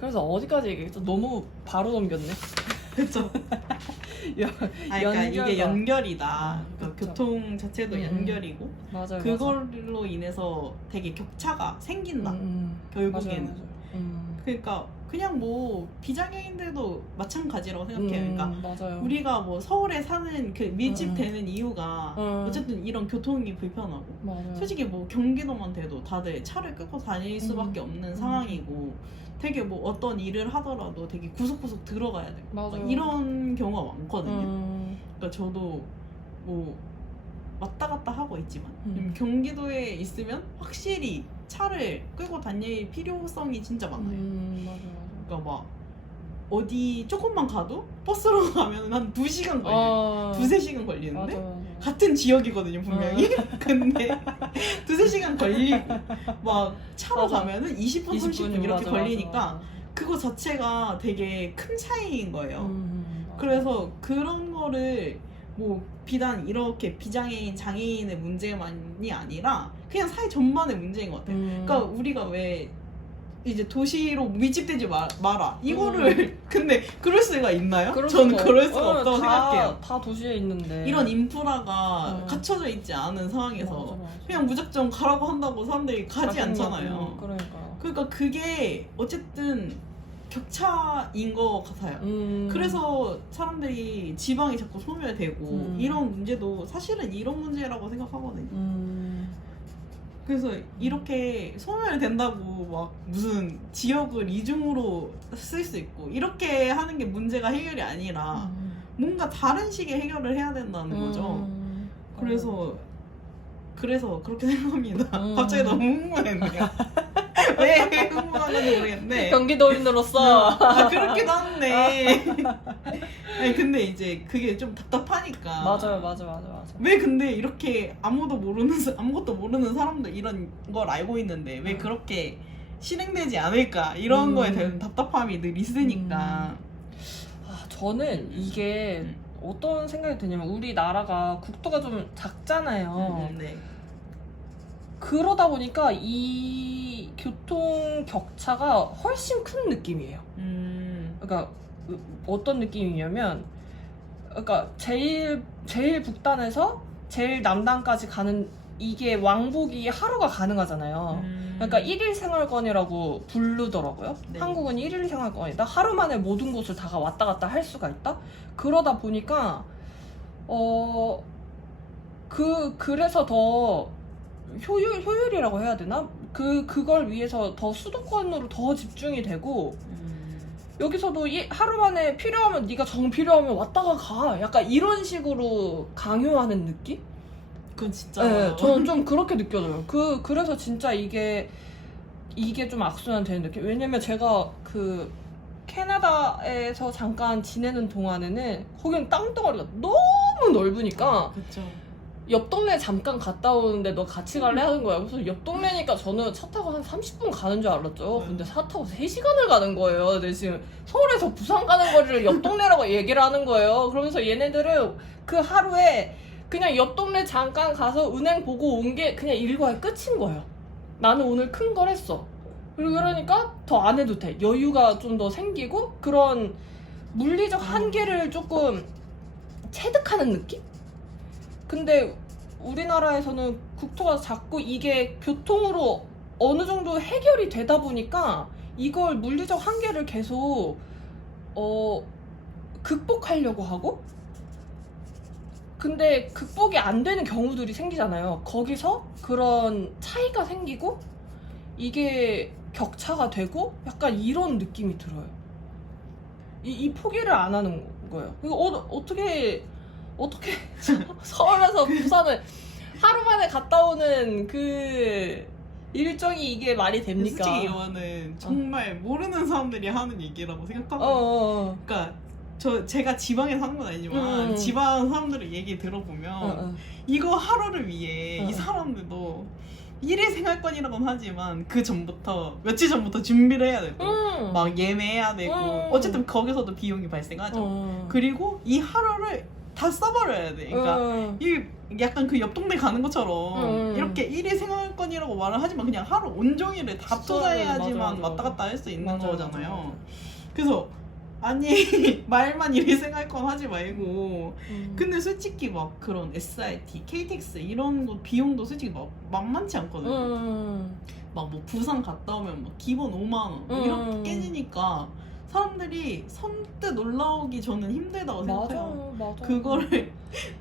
그래서 어디까지 얘기했죠? 너무 바로 넘겼네. 그쵸. 그러니까 이게 연결이다. 그러니까 교통 자체도 연결이고 맞아요. 그걸로 인해서 되게 격차가 생긴다. 결국에는. 맞아요. 그러니까 그냥 뭐 비장애인들도 마찬가지라고 생각해요. 그러니까 맞아요. 우리가 뭐 서울에 사는 그 밀집되는 이유가 어쨌든 이런 교통이 불편하고 맞아요. 솔직히 뭐 경기도만 돼도 다들 차를 끌고 다닐 수밖에 없는 상황이고 되게 뭐 어떤 일을 하더라도 되게 구석구석 들어가야 돼. 맞아요. 이런 경우가 많거든요. 그러니까 저도 뭐 왔다 갔다 하고 있지만 경기도에 있으면 확실히 차를 끌고 다닐 필요성이 진짜 많아요. 맞아요. 그러니까 막 어디 조금만 가도 버스로 가면 한 2시간 걸려요. 2-3시간 걸리는데 맞아요. 같은 지역이거든요 분명히. 근데 2-3시간 걸리고 막 차로 가면은 20분 30분 이렇게 걸리니까 그거 자체가 되게 큰 차이인 거예요. 그래서 그런 거를 뭐 비단 이렇게 비장애인 장애인의 문제만이 아니라 그냥 사회 전반의 문제인 것 같아요. 그러니까 우리가 왜 이제 도시로 밀집되지 마라 이거를 근데 그럴 수가 있나요? 전 그럴 수가 없다고 생각해요. 다 도시에 있는데 이런 인프라가 갖춰져 있지 않은 상황에서 맞아. 그냥 무작정 가라고 한다고 사람들이 가지 않잖아요. 그러니까 그게 어쨌든 격차인 것 같아요. 그래서 사람들이 지방이 자꾸 소멸되고 이런 문제도 사실은 이런 문제라고 생각하거든요. 그래서 이렇게 소멸된다고 막 무슨 지역을 이중으로 쓸 수 있고 이렇게 하는 게 문제가 해결이 아니라 뭔가 다른 식의 해결을 해야 된다는 거죠. 그래서 그렇게 생각합니다. 갑자기 너무 흥분했네요. 왜 흥분한 건지 모르겠는데 경기도민으로서 그렇기도 한데 아니 근데 이제 그게 좀 답답하니까 맞아. 왜 근데 이렇게 아무것도 모르는 사람들 이런 걸 알고 있는데 왜 그렇게 실행되지 않을까 이런 거에 대한 답답함이 늘 있으니까 저는 이게 어떤 생각이 드냐면 우리나라가 국토가 좀 작잖아요. 네. 그러다 보니까 이 교통 격차가 훨씬 큰 느낌이에요. 그러니까 어떤 느낌이냐면, 그러니까 제일 북단에서 제일 남단까지 가는 이게 왕복이 하루가 가능하잖아요. 그러니까 1일 생활권이라고 부르더라고요. 네. 한국은 1일 생활권이다. 하루 만에 모든 곳을 다 왔다 갔다 할 수가 있다. 그러다 보니까 그래서 더 효율이라고 해야 되나? 그걸 위해서 더 수도권으로 더 집중이 되고 여기서도 하루 만에 필요하면 네가 정 필요하면 왔다가 가. 약간 이런 식으로 강요하는 느낌? 그건 진짜 네, 저는 좀 그렇게 느껴져요. 그래서 진짜 이게 좀 악순환 되는 느낌. 왜냐면 제가 그 캐나다에서 잠깐 지내는 동안에는 거기는 땅덩어리가 너무 넓으니까 그쵸. 옆 동네 잠깐 갔다 오는데 너 같이 갈래 하는 거야. 그래서 옆 동네니까 저는 차 타고 한 30분 가는 줄 알았죠. 근데 차 타고 3시간을 가는 거예요. 근데 지금 서울에서 부산 가는 거리를 옆 동네라고 얘기를 하는 거예요. 그러면서 얘네들은 그 하루에 그냥 옆 동네 잠깐 가서 은행 보고 온 게 그냥 일과의 끝인 거예요. 나는 오늘 큰 걸 했어. 그리고 그러니까 더 안 해도 돼. 여유가 좀 더 생기고 그런 물리적 한계를 조금 체득하는 느낌? 근데 우리나라에서는 국토가 작고 이게 교통으로 어느 정도 해결이 되다 보니까 이걸 물리적 한계를 계속 극복하려고 하고 근데 극복이 안 되는 경우들이 생기잖아요. 거기서 그런 차이가 생기고 이게 격차가 되고 약간 이런 느낌이 들어요. 이 포기를 안 하는 거예요. 이거 어떻게 서울에서 부산을 하루 만에 갔다 오는 그 일정이 이게 말이 됩니까? 솔직히 이거는 정말 모르는 사람들이 하는 얘기라고 생각하고 그러니까 제가 지방에 사는 건 아니지만 지방 사람들의 얘기 들어보면 이거 하루를 위해 이 사람들도 1일 생활권이라고는 하지만 그 전부터 며칠 전부터 준비를 해야 되고 막 예매해야 되고 어쨌든 거기서도 비용이 발생하죠. 그리고 이 하루를 다 써버려야 돼. 그러니까 이 약간 그 옆 동네 가는 것처럼 이렇게 일일 생활권이라고 말을 하지만 그냥 하루 온종일을 다 투자해야지만 왔다 갔다 할 수 있는 거잖아요. 그래서 아니 말만 일일 생활권 하지 말고 근데 솔직히 막 그런 SRT, KTX 이런 거 비용도 솔직히 막 만만치 않거든요. 막 뭐 부산 갔다 오면 막 기본 5만 원 이렇게 깨지니까 사람들이 선뜻 올라오기 저는 힘들다고 생각해요. 맞아. 그거를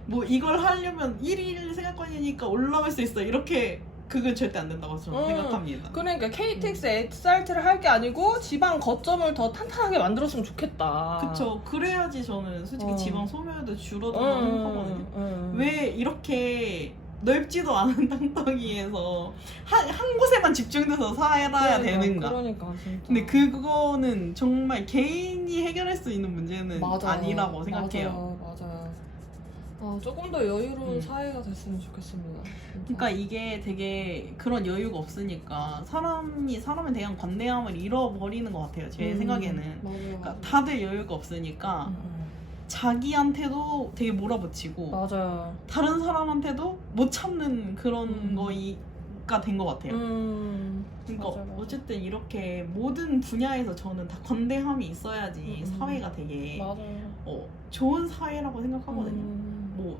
뭐 이걸 하려면 일일 생활권이니까 올라갈 수 있어 이렇게 그건 절대 안 된다고 저는 생각합니다. 그러니까 KTX, SRT를 할 게 아니고 지방 거점을 더 탄탄하게 만들었으면 좋겠다. 그쵸. 그래야지 저는 솔직히 지방 소멸도 줄어든다고 생각하거든요. 왜 이렇게 넓지도 않은 땅덩이에서 한 곳에만 집중돼서 살아야 되는가. 그러니까 진짜. 근데 그거는 정말 개인이 해결할 수 있는 문제는 아니라고 생각해요. 맞아요. 조금 더 여유로운 사회가 됐으면 좋겠습니다. 진짜. 그러니까 이게 되게 그런 여유가 없으니까 사람이 사람에 대한 관대함을 잃어버리는 것 같아요. 제 생각에는. 맞아요. 그러니까 다들 여유가 없으니까 자기한테도 되게 몰아붙이고 맞아요. 다른 사람한테도 못 참는 그런 거가 된 것 같아요. 그러니까 맞아. 어쨌든 이렇게 모든 분야에서 저는 다 관대함이 있어야지 사회가 되게 좋은 사회라고 생각하거든요. 뭐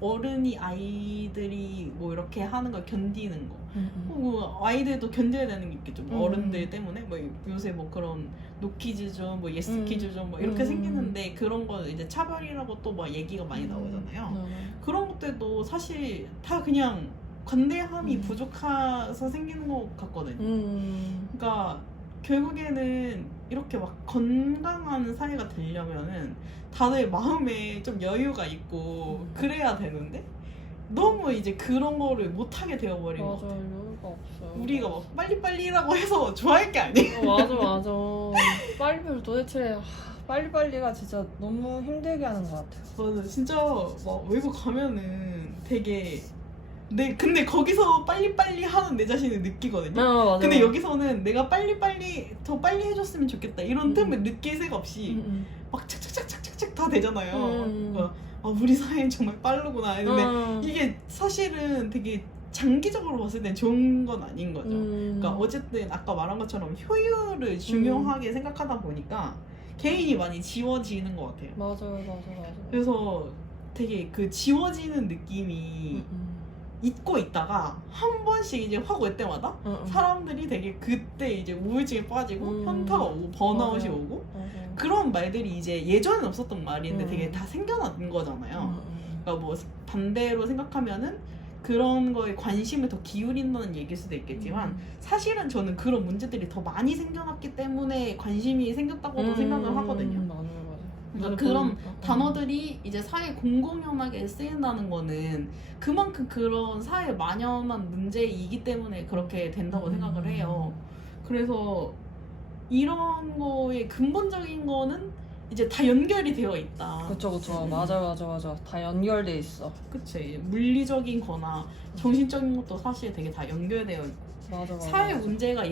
어른이 아이들이 뭐 이렇게 하는 걸 견디는 거. 뭐 아이들도 견뎌야 되는 게 있겠죠. 뭐 어른들 때문에 뭐 요새 뭐 그런 노키즈죠, 뭐 예스키즈죠, 뭐 이렇게 생기는데 그런 거 이제 차별이라고 또 막 얘기가 많이 나오잖아요. 그런 것들도 사실 다 그냥 관대함이 부족해서 생기는 것 같거든요. 그러니까 결국에는 이렇게 막 건강한 사회가 되려면은 다들 마음에 좀 여유가 있고 그래야 되는데 너무 이제 그런 거를 못하게 되어버린 것 같아요. 여유가 없어요. 우리가 막 빨리빨리라고 해서 좋아할 게 아니에요. 맞아. 빨리빨리 도대체 빨리빨리가 진짜 너무 힘들게 하는 것 같아요. 맞아. 진짜 막 외국 가면은 되게 근데 거기서 빨리빨리 하는 내 자신을 느끼거든요. 맞아. 근데 여기서는 내가 더 빨리 해줬으면 좋겠다 이런 틈을 느낄 새가 없이 막 착착착착착 다 되잖아요. 그러니까 우리 사회는 정말 빠르구나. 근데 이게 사실은 되게 장기적으로 봤을 땐 좋은 건 아닌 거죠. 그러니까 어쨌든 아까 말한 것처럼 효율을 중요하게 생각하다 보니까 개인이 많이 지워지는 것 같아요. 맞아요. 그래서 되게 그 지워지는 느낌이 잊고 있다가 한 번씩 이제 확 올 때마다 사람들이 되게 그때 이제 우울증에 빠지고 현타가 오고 번아웃이 오고 그런 말들이 이제 예전엔 없었던 말인데 되게 다 생겨난 거잖아요. 그러니까 뭐 반대로 생각하면은 그런 거에 관심을 더 기울인다는 얘기일 수도 있겠지만 사실은 저는 그런 문제들이 더 많이 생겨났기 때문에 관심이 생겼다고도 생각을 하거든요. 맞아요. 그러니까 그런 단어들이 이제 사회 공공연하게 쓰인다는 거는 그만큼 그런 사회에 만연한 문제이기 때문에 그렇게 된다고 생각을 해요. 그래서 이런 거의 근본적인 거는 이제 다 연결이 되어 있다. 그쵸. 맞아. 다 연결돼 있어. 그치. 물리적인 거나 정신적인 것도 사실 되게 다 연결되어 있고. 맞아. 사회 문제가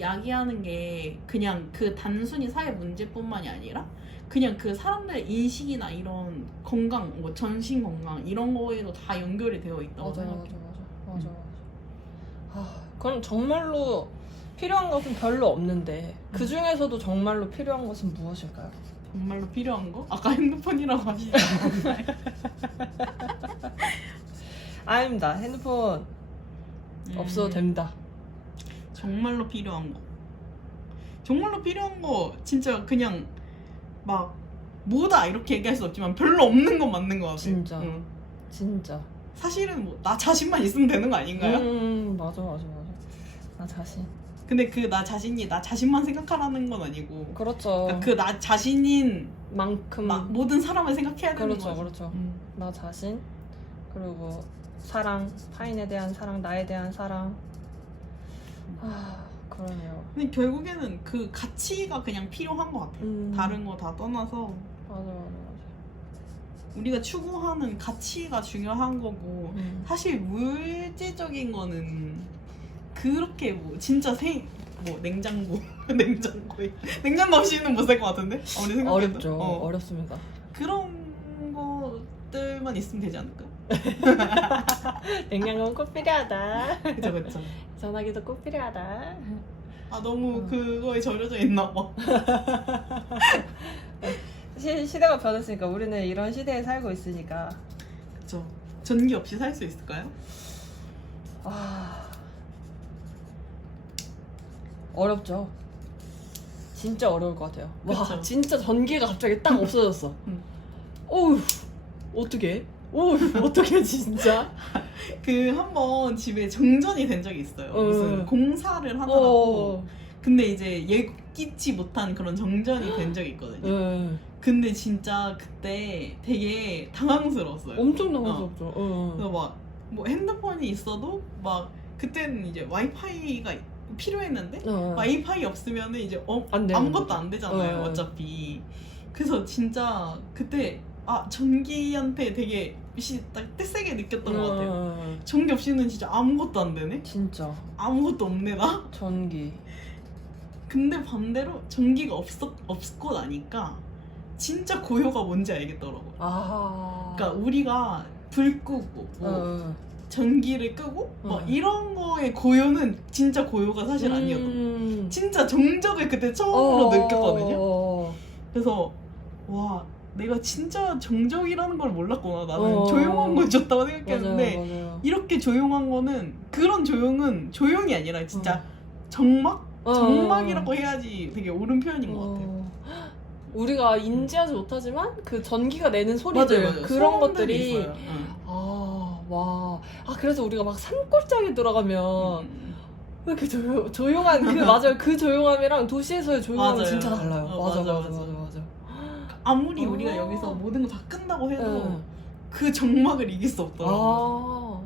야기하는 게 그냥 그 단순히 사회 문제뿐만이 아니라 그냥 그 사람들의 인식이나 이런 건강, 뭐 전신 건강 이런 거에도 다 연결이 되어 있다고 생각해요. 맞아. 그럼 정말로 필요한 것은 별로 없는데 그 중에서도 정말로 필요한 것은 무엇일까요? 정말로 필요한 거? 아까 핸드폰이라고 하시지 않았나요? 아닙니다. 핸드폰 없어도 됩니다. 정말로 필요한 거 진짜 그냥 막 뭐다 이렇게 얘기할 수 없지만 별로 없는 건 맞는 것 같아요. 진짜. 사실은 뭐 나 자신만 있으면 되는 거 아닌가요? 맞아. 나 자신. 근데 그 나 자신이 나 자신만 생각하라는 건 아니고 그렇죠. 그 나 자신인 만큼 모든 사람을 생각해야 되는 거죠. 그렇죠. 나 자신 그리고 사랑, 타인에 대한 사랑, 나에 대한 사랑. 그러네요. 근데 결국에는 그 가치가 그냥 필요한 것 같아요. 다른 거 다 떠나서 맞아. 우리가 추구하는 가치가 중요한 거고 사실 물질적인 거는 그렇게 뭐 진짜 뭐 냉장고 없이는 못 살 것 같은데? 아무리 생각해도 어렵습니다. 그런 거 냉장고만 있으면 되지 않을까? 냉장고는 꼭 필요하다. 그쵸 그쵸. 전화기도 꼭 필요하다. 아 너무 그거에 절여져 있나 봐. 시대가 변했으니까 우리는 이런 시대에 살고 있으니까. 그쵸. 전기 없이 살 수 있을까요? 어렵죠. 진짜 어려울 것 같아요. 와, 그쵸. 진짜 전기가 갑자기 딱 없어졌어. 응. 어우, 어떡해? 어우, 어떡해, 진짜? 그 한 번 집에 정전이 된 적이 있어요. 무슨 공사를 하느라고. 근데 이제 예기치 못한 그런 정전이 된 적이 있거든요. 근데 진짜 그때 되게 당황스러웠어요. 엄청 당황스럽죠. 그래서 막 뭐 핸드폰이 있어도 막 그때는 이제 와이파이가 필요했는데 와이파이 없으면은 이제 안 되는 아무것도 거죠. 안 되잖아요. 어차피. 그래서 진짜 그때 전기한테 되게 딱 떼세게 느꼈던 것 같아요. 전기 없이는 진짜 아무것도 안 되네. 진짜 아무것도 없네 나. 전기. 근데 반대로 전기가 없고 나니까 진짜 고요가 뭔지 알겠더라고요. 그러니까 우리가 불 끄고 뭐 전기를 끄고 막 이런 거의 고요는 진짜 고요가 사실 아니었고 진짜 정적을 그때 처음으로 느꼈거든요. 그래서 와 내가 진짜 정적이라는 걸 몰랐구나. 나는 조용한 걸 줬다고 생각했는데 맞아요. 이렇게 조용한 거는 그런 조용은 조용이 아니라 진짜 정막이라고 해야지 되게 옳은 표현인 것 같아요. 우리가 인지하지 못하지만 그 전기가 내는 소리들 맞아요. 그런 것들이 있어요. 그래서 우리가 막 산골짜기 들어가면 왜 이렇게 조용한 맞아요. 그 조용함이랑 도시에서의 조용함은 맞아요. 진짜 달라요. 맞아. 아무리 우리가 여기서 모든 거 다 끈다고 해도 그 정막을 이길 수 없더라고요.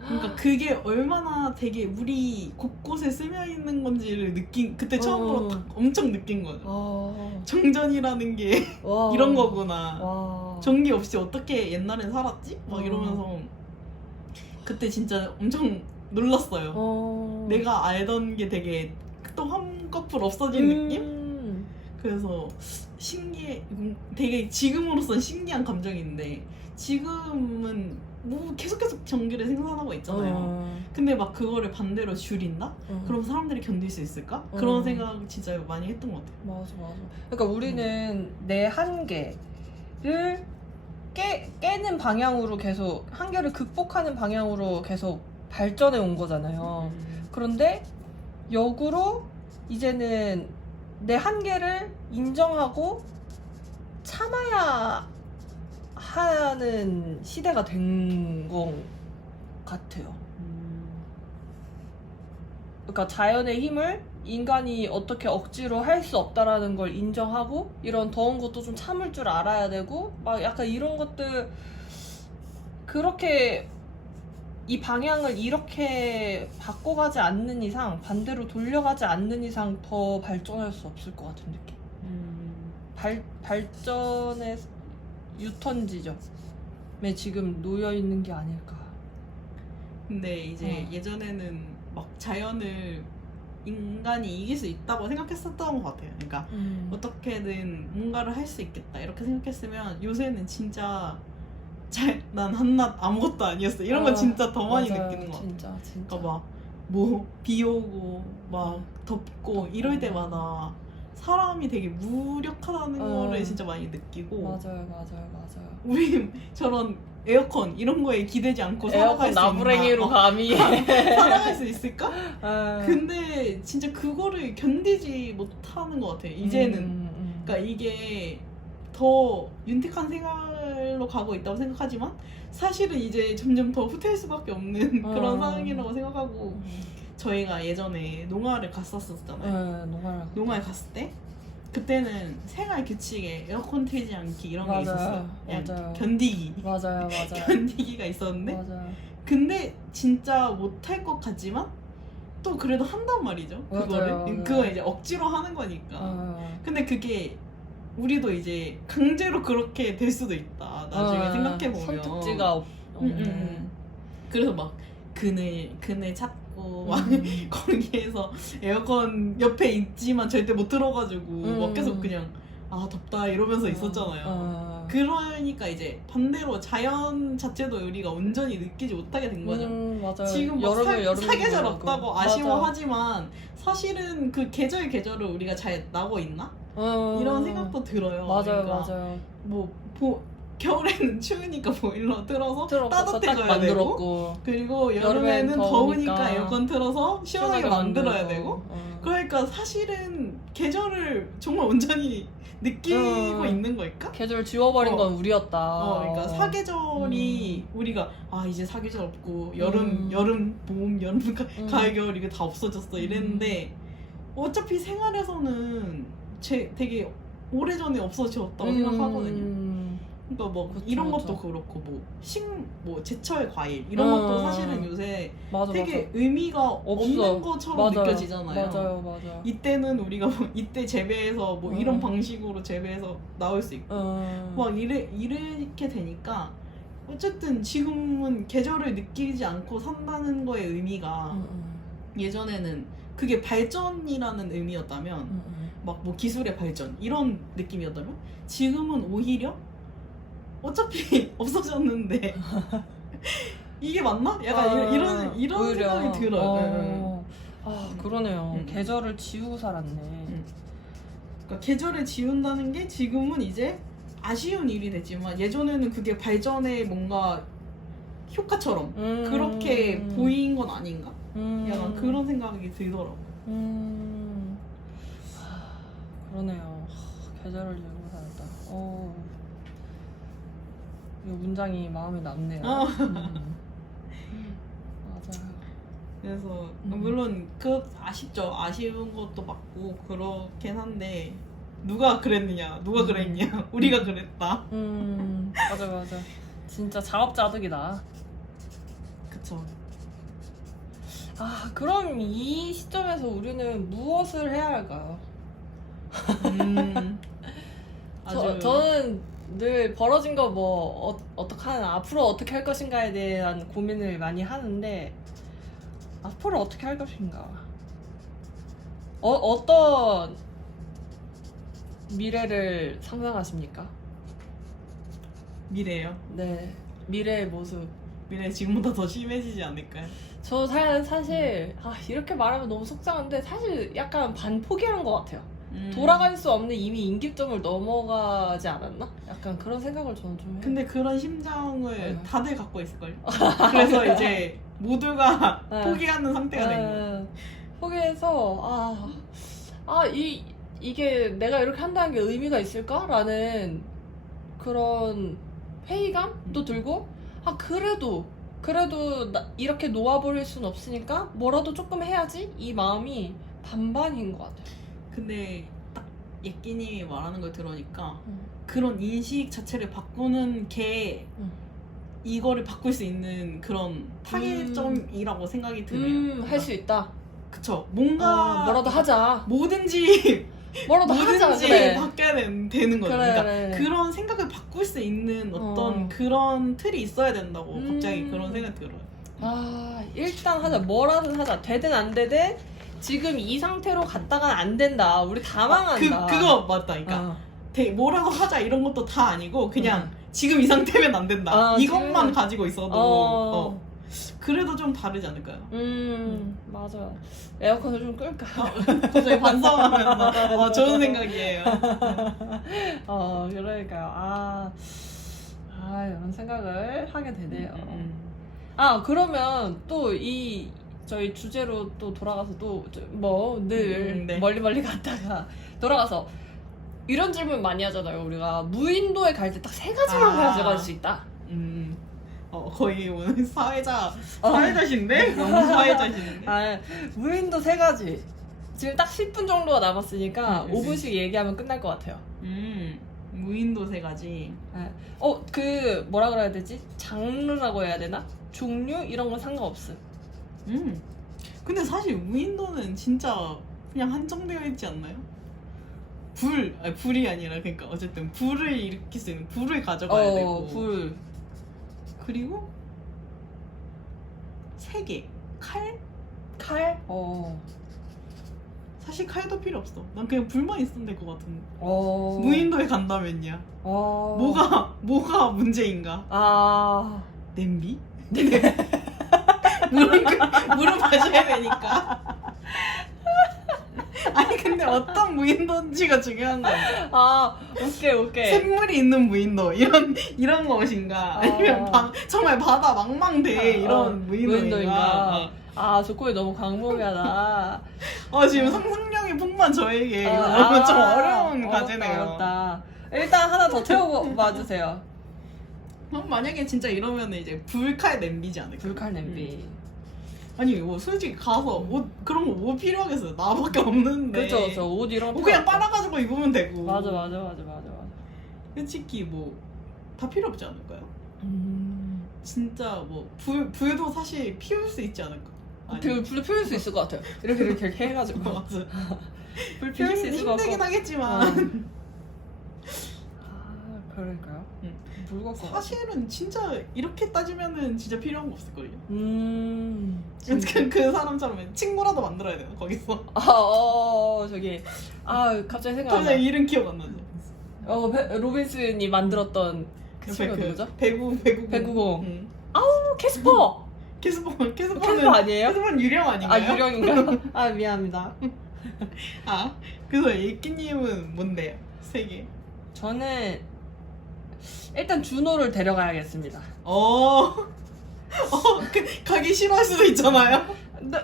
그러니까 그게 얼마나 되게 우리 곳곳에 스며 있는 건지를 그때 처음으로 딱 엄청 느낀 거죠. 정전이라는 게 이런 거구나. 전기 없이 어떻게 옛날엔 살았지? 막 이러면서 그때 진짜 엄청 놀랐어요. 내가 알던 게 되게 또 한꺼풀 없어진 느낌? 그래서 되게 지금으로선 신기한 감정인데 지금은 뭐 계속 전기를 생산하고 있잖아요. 근데 막 그거를 반대로 줄인다? 그럼 사람들이 견딜 수 있을까? 그런 생각 진짜 많이 했던 것 같아요. 맞아. 그러니까 우리는 내 한계를 깨는 방향으로 계속 한계를 극복하는 방향으로 계속 발전해 온 거잖아요. 그런데 역으로 이제는 내 한계를 인정하고 참아야 하는 시대가 된 것 같아요. 그러니까 자연의 힘을 인간이 어떻게 억지로 할 수 없다라는 걸 인정하고 이런 더운 것도 좀 참을 줄 알아야 되고 막 약간 이런 것들 그렇게 이 방향을 이렇게 바꿔가지 않는 이상 반대로 돌려가지 않는 이상 더 발전할 수 없을 것 같은 느낌. 발전의 유턴 지점에 지금 놓여 있는 게 아닐까. 근데 이제 예전에는 막 자연을 인간이 이길 수 있다고 생각했었던 것 같아요. 그러니까 어떻게든 뭔가를 할 수 있겠다 이렇게 생각했으면 요새는 진짜 난 한낱 아무것도 아니었어 이런 건 진짜 더 많이 느끼는 것 같아요. 진짜. 그러니까 막 뭐 비 오고 막 덥고 이럴 때마다 사람이 되게 무력하다는 거를 진짜 많이 느끼고 맞아요. 우리 저런 에어컨 이런 거에 기대지 않고 살아갈 에어컨 수 나부랭이로 있나? 감히 살아갈 수 있을까? 근데 진짜 그거를 견디지 못하는 것 같아요. 이제는. 그러니까 이게 더 윤택한 생활로 가고 있다고 생각하지만 사실은 이제 점점 더 후퇴할 수밖에 없는 그런 상황이라고 생각하고 저희가 예전에 농아를 갔었잖아요. 농아에 갔을 때 그때는 생활 규칙에 에어컨 틀지 않기 이런 게 있었어요. 그냥 견디기. 맞아요. 견디기가 있었는데 근데 진짜 못할 것 같지만 또 그래도 한단 말이죠. 그거를. 그거 이제 억지로 하는 거니까. 근데 그게 우리도 이제 강제로 그렇게 될 수도 있다. 나중에 생각해보면. 선택지가 그래서 막 그늘 찾고 막 거기에서 에어컨 옆에 있지만 절대 못 들어가지고 막 계속 그냥 덥다 이러면서 있었잖아요. 그러니까 이제 반대로 자연 자체도 우리가 온전히 느끼지 못하게 된 거죠. 맞아요. 지금 막 여름에 사계절 그러고. 없다고 맞아. 아쉬워하지만 사실은 그 계절을 우리가 잘 나고 있나? 이런 생각도 들어요. 맞아요, 그러니까 맞아요. 뭐 겨울에는 추우니까 보일러 틀어서 들어가서 따뜻해 딱 져야 되고, 만들었고 그리고 여름엔 여름에는 더우니까 더우니까 에어컨 틀어서 시원하게 만들어야 만들고. 되고. 그러니까 사실은 계절을 정말 온전히 느끼고 있는 걸까? 계절 지워버린 건 우리였다. 그러니까 사계절이 우리가 이제 사계절 없고 여름, 봄, 여름, 가을, 겨울 이게 다 없어졌어 이랬는데 어차피 생활에서는 되게 오래전에 없어졌다고 생각하거든요. 그러니까 뭐 그쵸, 이런 그쵸. 것도 그렇고 뭐 제철 과일 이런 것도 사실은 요새 맞아, 되게 맞아. 의미가 없어. 없는 것처럼 맞아요. 느껴지잖아요. 맞아요. 이때는 우리가 뭐 이때 재배해서 뭐 이런 방식으로 재배해서 나올 수 있고 막 이렇게 되니까 어쨌든 지금은 계절을 느끼지 않고 산다는 거의 의미가 예전에는 그게 발전이라는 의미였다면 막 뭐 기술의 발전 이런 느낌이었다면 지금은 오히려 어차피 없어졌는데 이게 맞나? 약간 이런 오히려. 생각이 들어요. 그러네요. 계절을 지우고 살았네. 그러니까 계절을 지운다는 게 지금은 이제 아쉬운 일이 됐지만 예전에는 그게 발전의 뭔가 효과처럼 그렇게 보인 건 아닌가? 약간 그런 생각이 들더라고. 그러네요. 계절을 지우고 살았다. 이 문장이 마음에 남네요. 맞아요. 그래서 물론 아쉽죠. 아쉬운 것도 맞고 그렇긴 한데 누가 그랬느냐? 누가 그랬냐? 우리가 그랬다. 맞아. 진짜 자업자득이다. 그쵸. 그럼 이 시점에서 우리는 무엇을 해야 할까요? 저는 늘 벌어진 거 뭐 앞으로 어떻게 할 것인가에 대한 고민을 많이 하는데 앞으로 어떻게 할 것인가? 어떤 미래를 상상하십니까? 미래요. 네, 미래의 모습. 미래 지금보다 더 심해지지 않을까요? 저 사실 이렇게 말하면 너무 속상한데 사실 약간 반포기한 것 같아요. 돌아갈 수 없는 이미 임기점을 넘어가지 않았나? 약간 그런 생각을 저는 좀 해요. 근데 그런 심정을 네. 다들 갖고 있을걸요? 그래서 이제 모두가 포기하는 상태가 된 거예요. 포기해서 이게 내가 이렇게 한다는 게 의미가 있을까라는 그런 회의감도 들고 그래도 이렇게 놓아버릴 순 없으니까 뭐라도 조금 해야지 이 마음이 반반인 것 같아요. 근데 딱 예끼님이 말하는 걸 들으니까 그런 인식 자체를 바꾸는 게 이거를 바꿀 수 있는 그런 타결점이라고 생각이 드네요. 할 수 있다. 그쵸. 뭔가 뭐라도 하자. 뭐든지 하자. 그래. 바뀌어야 되는 거죠. 그래. 그러니까 그런 생각을 바꿀 수 있는 어떤 그런 틀이 있어야 된다고 갑자기 그런 생각이 들어요. 일단 하자. 뭐라든 하자. 되든 안 되든 지금 이 상태로 갔다간 안 된다. 우리 다 망한다. 그거 맞다니까. 뭐라고 하자 이런 것도 다 아니고 그냥 지금 이 상태면 안 된다. 이것만 가지고 있어도 그래도 좀 다르지 않을까요? 맞아. 에어컨을 좀 끌까? 갑자기 반성하면서 좋은 생각이에요. 그러니까요. 이런 생각을 하게 되네요. 그러면 또 저희 주제로 또 돌아가서 또 늘 네. 멀리 갔다가 돌아가서 이런 질문 많이 하잖아요. 우리가 무인도에 갈 때 딱 3가지만 가져갈 수 있다. 거의 오늘 사회자신데? 너무 사회자신데? 무인도 3가지. 지금 딱 10분 정도가 남았으니까 네. 5분씩 얘기하면 끝날 것 같아요. 무인도 3가지. 뭐라 그래야 되지? 장르라고 해야 되나? 종류? 이런 건 상관없음. 근데 사실 무인도는 진짜 그냥 한정되어 있지 않나요? 불이 아니라 그러니까 어쨌든 불을 일으킬 수 있는 불을 가져가야 되고 불. 그리고 3개 칼? 칼? 사실 칼도 필요 없어. 난 그냥 불만 있으면 될 것 같은데. 어. 무인도에 간다면야. 어. 뭐가 문제인가? 아. 냄비? 물은 마셔야 되니까. 아니 근데 어떤 무인도인지가 중요한 거야. 아, 오케이. 샘물이 있는 무인도 이런 것인가? 아니면 정말 바다 망망대해 이런 무인도인가? 아, 조건이 너무 광범위하다. 지금 상상력이 풍부한 저에게 이거 좀 어려운 과제네요. 어렵다. 일단 하나 더 태워봐 주세요. 그럼 만약에 진짜 이러면 이제 불칼 냄비지 않을까? 불칼 냄비. 아니 뭐 솔직히 가서 옷 그런 거 뭐 필요하겠어요? 나밖에 없는데. 그죠, 옷 이런 거 그냥 빨아가지고 입으면 되고. 맞아. 솔직히 뭐 다 필요 없지 않을까요? 진짜 뭐 불도 사실 피울 수 있지 않을까? 불 피울 수 있을 것 같아요. 이렇게 해가지고. 맞아. 불 피울 수 있을 것 같고. 힘들긴 하겠지만. 그러니까요. 불 사실은 진짜 이렇게 따지면은 진짜 필요한 거 없을걸요? 진짜. 그 사람처럼 친구라도 만들어야 돼요 거기서. 저기 갑자기 생각나. 갑자기 이름 기억 안 나죠? 로빈슨이 만들었던 그 친구 누구죠? 배구공. 응. 캐스퍼. 캐스퍼는 아니에요? 캐스퍼는 유령 아닌가요? 유령인가요? 미안합니다. 그래서 예끼님은 뭔데요? 세 개. 저는 일단 준호를 데려가야겠습니다. 가기 싫어할 수도 있잖아요. 근데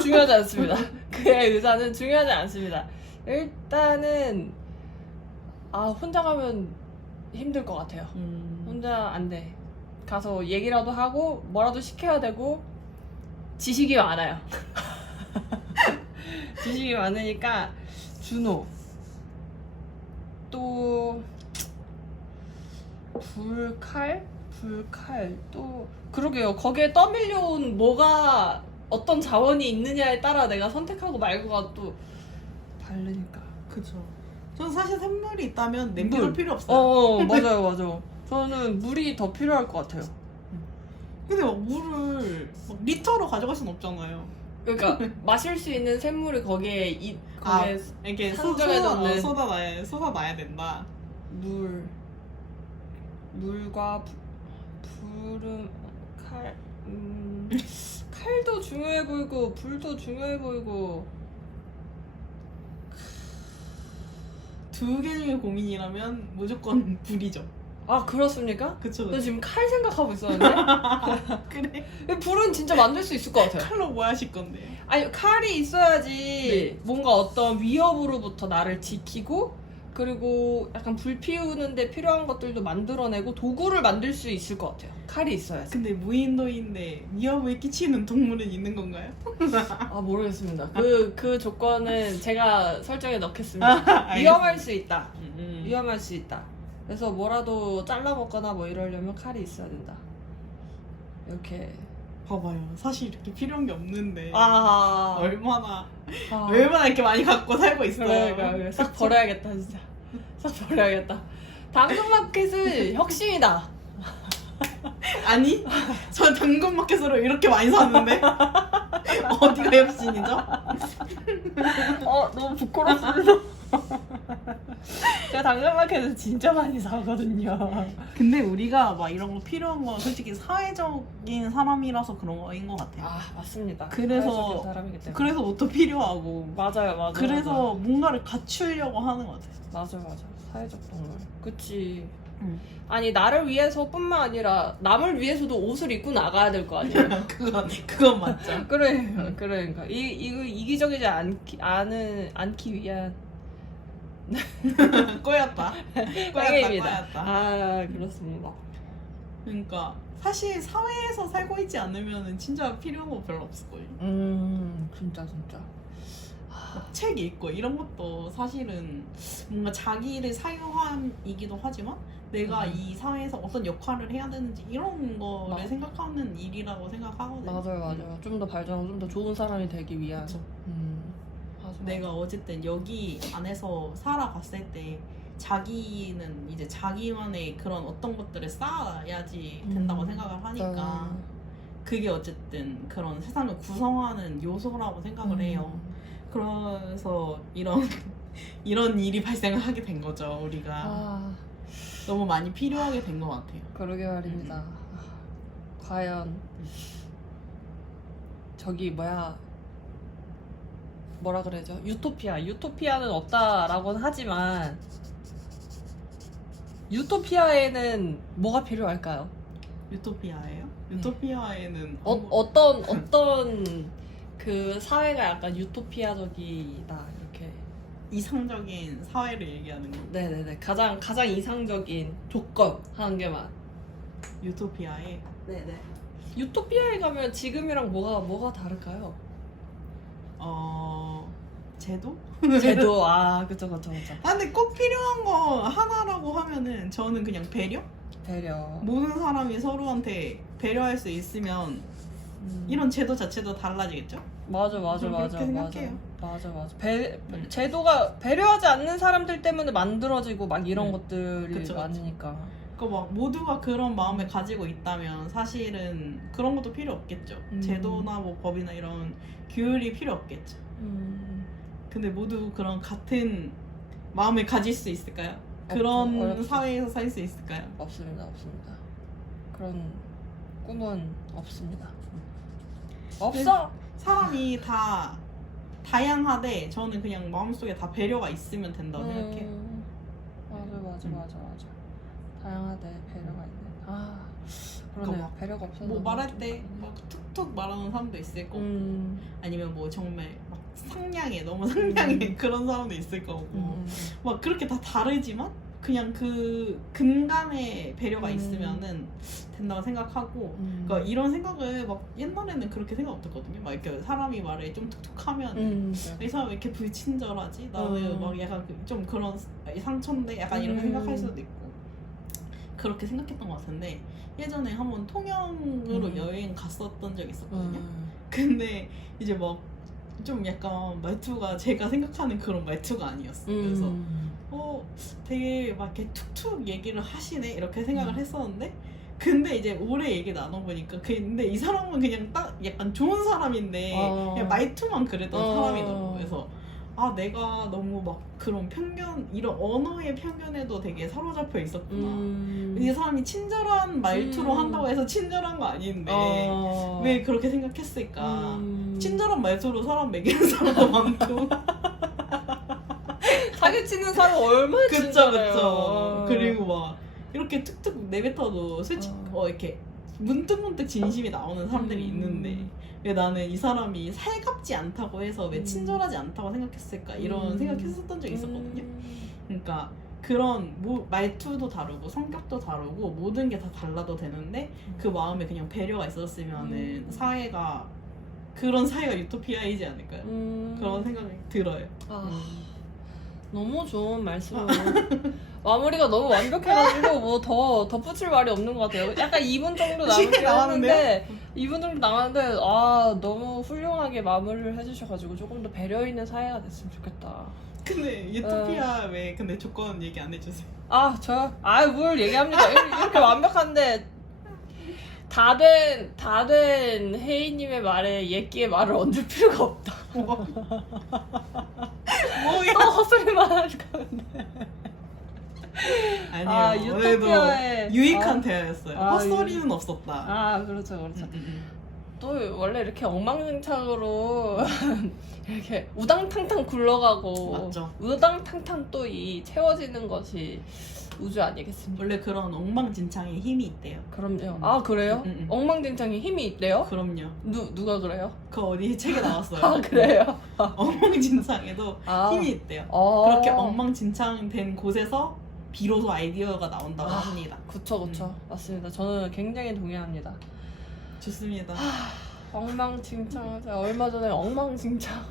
중요하지 않습니다. 그의 의사는 중요하지 않습니다. 일단은 혼자 가면 힘들 것 같아요. 혼자 안 돼. 가서 얘기라도 하고 뭐라도 시켜야 되고 지식이 많아요. 지식이 많으니까 준호 또 불칼 또 그러게요. 거기에 떠밀려온 뭐가 어떤 자원이 있느냐에 따라 내가 선택하고 말고가 또 다르니까. 그쵸. 저는 사실 샘물이 있다면 냄비가 필요 없어요. 맞아요. 저는 물이 더 필요할 것 같아요. 근데 막 물을 리터로 가져갈 순 없잖아요. 그러니까 마실 수 있는 샘물이 거기에 이렇게 산정해놓는 쏟아놔야 된다. 물과 불은 칼도 중요해 보이고 불도 중요해 보이고. 두 개 중에 고민이라면 무조건 불이죠. 그렇습니까? 그쵸. 너 지금 칼 생각하고 있었는데? 그래. 불은 진짜 만들 수 있을 것 같아요. 칼로 뭐 하실 건데요? 아니 칼이 있어야지 뭔가 어떤 위협으로부터 나를 지키고 그리고 약간 불 피우는데 필요한 것들도 만들어내고 도구를 만들 수 있을 것 같아요. 칼이 있어야지. 근데 무인도인데 위협을 끼치는 동물은 있는 건가요? 모르겠습니다. 그 조건은 제가 설정에 넣겠습니다. 위험할 수 있다. 위험할 수 있다. 그래서 뭐라도 잘라 먹거나 뭐 이러려면 칼이 있어야 된다. 이렇게. 봐봐요. 사실 이렇게 필요한 게 없는데 아. 얼마나 이렇게 많이 갖고 살고 있어요. 그러니까 싹 버려야겠다 진짜. 싹 버려야겠다. 당근마켓은 혁신이다. 아니, 저 당근마켓으로 이렇게 많이 샀는데 어디가 혁신이죠? 너무 부끄럽습니다. 제가 당근마켓에서 진짜 많이 사거든요. 근데 우리가 막 이런 거 필요한 건 솔직히 사회적인 사람이라서 그런 거인 것 같아요. 맞습니다. 그래서 옷도 필요하고 맞아요. 그래서 뭔가를 갖추려고 하는 것 같아요. 맞아. 사회적 동물. 그치. 아니 나를 위해서뿐만 아니라 남을 위해서도 옷을 입고 나가야 될 거 아니에요. 그건 맞죠. 그러니까 이거 이기적이지 않기 위한 꼬였다. 그렇습니다. 그러니까 사실 사회에서 살고 있지 않으면 진짜 필요한 거 별로 없을걸요. 진짜. 책 읽고 이런 것도 사실은 뭔가 자기를 사유함이기도 하지만 내가 이 사회에서 어떤 역할을 해야 되는지 이런 거를 생각하는 일이라고 생각하거든요. 맞아요. 좀 더 발전하고 좀 더 좋은 사람이 되기 위한. 맞아. 내가 어쨌든 여기 안에서 살아갔을 때 자기는 이제 자기만의 그런 어떤 것들을 쌓아야지 된다고 생각을 하니까 그게 어쨌든 그런 세상을 구성하는 요소라고 생각을 해요. 그래서 이런 일이 발생을 하게 된 거죠. 우리가 아 너무 많이 필요하게 된 것 같아요. 그러게 말입니다. 과연 저기 뭐라 그러죠? 유토피아는 없다라고는 하지만 유토피아에는 뭐가 필요할까요? 유토피아예요? 네. 유토피아에는 어떤 그 사회가 약간 유토피아적이다 이렇게. 이상적인 사회를 얘기하는 거. 네네네. 가장 이상적인 조건 한 개만. 유토피아에 네네. 유토피아에 가면 지금이랑 뭐가 다를까요? 제도? 제도 그쵸. 근데 꼭 필요한 거 하나라고 하면은 저는 그냥 배려? 배려. 모든 사람이 서로한테 배려할 수 있으면 이런 제도 자체도 달라지겠죠? 맞아. 그렇게 생각해요. 맞아. 제도가 배려하지 않는 사람들 때문에 만들어지고 막 이런 네. 것들이 그쵸. 많으니까. 막 모두가 그런 마음을 가지고 있다면 사실은 그런 것도 필요 없겠죠. 제도나 뭐 법이나 이런 규율이 필요 없겠죠. 근데 모두 그런 같은 마음을 가질 수 있을까요? 그런 어렵죠. 사회에서 살 수 있을까요? 없습니다. 그런 꿈은 없습니다. 없어. 사람이 다 다양하되 저는 그냥 마음속에 다 배려가 있으면 된다고 생각해요. 맞아. 다양하대 배려가 있네. 그러네. 막 배려가 없어서. 뭐 말할 때 막 툭툭 말하는 사람도 있을 거고 아니면 뭐 정말 막 너무 상냥해 그런 사람도 있을 거고 막 그렇게 다 다르지만 그냥 그 근간에 배려가 있으면은 된다고 생각하고 그러니까 이런 생각을 막 옛날에는 그렇게 생각 못했거든요. 막 이렇게 사람이 말에 좀 툭툭하면 이 사람 왜 이렇게 불친절하지? 나는 막 약간 좀 그런 상처인데 약간 이렇게 생각할 수도 있고 그렇게 생각했던 것 같은데 예전에 한번 통영으로 여행 갔었던 적이 있었거든요. 근데 이제 막 좀 약간 말투가 제가 생각하는 그런 말투가 아니었어. 그래서 되게 막 이렇게 툭툭 얘기를 하시네 이렇게 생각을 했었는데 근데 이제 오래 얘기 나눠보니까 근데 이 사람은 그냥 딱 약간 좋은 사람인데 그냥 말투만 그랬던 사람이더라고. 그래서 내가 너무 막 그런 편견 이런 언어의 편견에도 되게 사로잡혀 있었구나. 이 사람이 친절한 말투로 한다고 해서 친절한 거 아닌데 왜 그렇게 생각했을까. 친절한 말투로 사람 매기는 사람도 많고 사기치는 사람 얼마나 친절해요. 그쵸. 그리고 막 이렇게 툭툭 내뱉어도 솔직히 이렇게 문득문득 진심이 나오는 사람들이 있는데 왜 나는 이 사람이 살갑지 않다고 해서 왜 친절하지 않다고 생각했을까 이런 생각했었던 적이 있었거든요. 그러니까 그런 말투도 다르고 성격도 다르고 모든 게 다 달라도 되는데 그 마음에 그냥 배려가 있었으면은 그런 사회가 유토피아이지 않을까요? 그런 생각이 들어요. 너무 좋은 말씀으로 마무리가 너무 완벽해가지고 뭐 더 덧붙일 말이 없는 것 같아요. 약간 2분 정도 남긴 했는데 2분 정도 남았는데 너무 훌륭하게 마무리를 해주셔가지고 조금 더 배려 있는 사회가 됐으면 좋겠다. 근데 유토피아 왜 근데 조건 얘기 안 해주세요? 저요? 뭘 얘기합니까? 이렇게 완벽한데 다 된 혜인님의 말에 예끼의 말을 얹을 필요가 없다. 뭐야? 또 헛소리만 하니까 근데. 아니요. 유토피아의 유익한 대화였어요. 헛소리는 없었다. 그렇죠. 또 원래 이렇게 엉망진창으로 이렇게 우당탕탕 굴러가고 맞죠. 우당탕탕 또 채워지는 것이 우주 아니겠습니까? 원래 그런 엉망진창에 힘이 있대요. 그럼요. 그래요? 엉망진창에 힘이 있대요? 그럼요. 누가 그래요? 그 어디 책에 나왔어요. 그래요? 엉망진창에도 힘이 있대요. 그렇게 엉망진창된 곳에서 비로소 아이디어가 나온다고 합니다. 그쵸. 맞습니다. 저는 굉장히 동의합니다. 좋습니다. 엉망진창. 제가 얼마 전에 엉망진창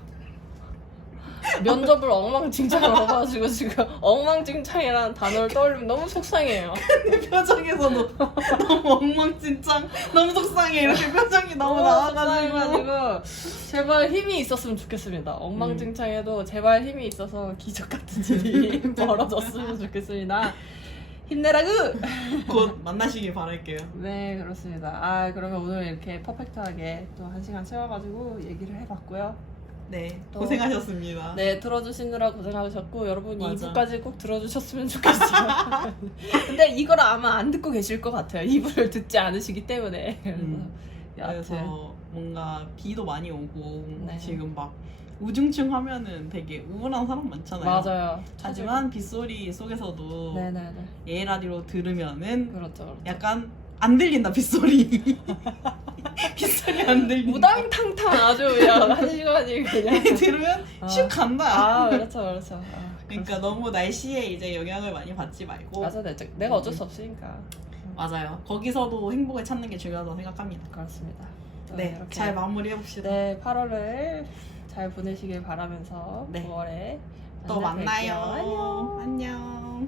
면접을 엉망진창으로 해가지고 지금 엉망진창이라는 단어를 떠올리면 너무 속상해요. 내 표정에서도 너무 엉망진창, 너무 속상해 이렇게 표정이 너무 나와가지고 제발 힘이 있었으면 좋겠습니다. 엉망진창에도 제발 힘이 있어서 기적 같은 일이 벌어졌으면 좋겠습니다. 힘내라구! 곧 만나시길 바랄게요. 네, 그렇습니다. 그러면 오늘 이렇게 퍼펙트하게 또 1시간 채워가지고 얘기를 해봤고요. 네, 또- 고생하셨습니다. 네, 들어주시느라 고생하셨고 여러분 맞아. 2부까지 꼭 들어주셨으면 좋겠어요. 근데 이걸 아마 안 듣고 계실 것 같아요. 2부를 듣지 않으시기 때문에. 여하튼. 그래서 뭔가 비도 많이 오고 네. 지금 막 우중충 하면은 되게 우울한 사람 많잖아요. 맞아요. 하지만 빗소리 속에서도 네네네. 예 라디오 들으면은 그렇죠. 그렇죠. 약간 안 들린다 빗소리. 빗소리 안 들린다. 무당탕탕 아주 그냥 한 시간이 그냥. 들으면 슉 간다. 아 그렇죠 그렇죠. 아, 그러니까 너무 날씨에 이제 영향을 많이 받지 말고. 맞아, 내가 어쩔 수 없으니까. 맞아요. 거기서도 행복을 찾는 게 중요하다고 생각합니다. 그렇습니다. 네, 이렇게 잘 마무리해 봅시다. 네, 8월을 잘 보내시길 바라면서 네. 9월에 또 만나요. 안녕. 안녕.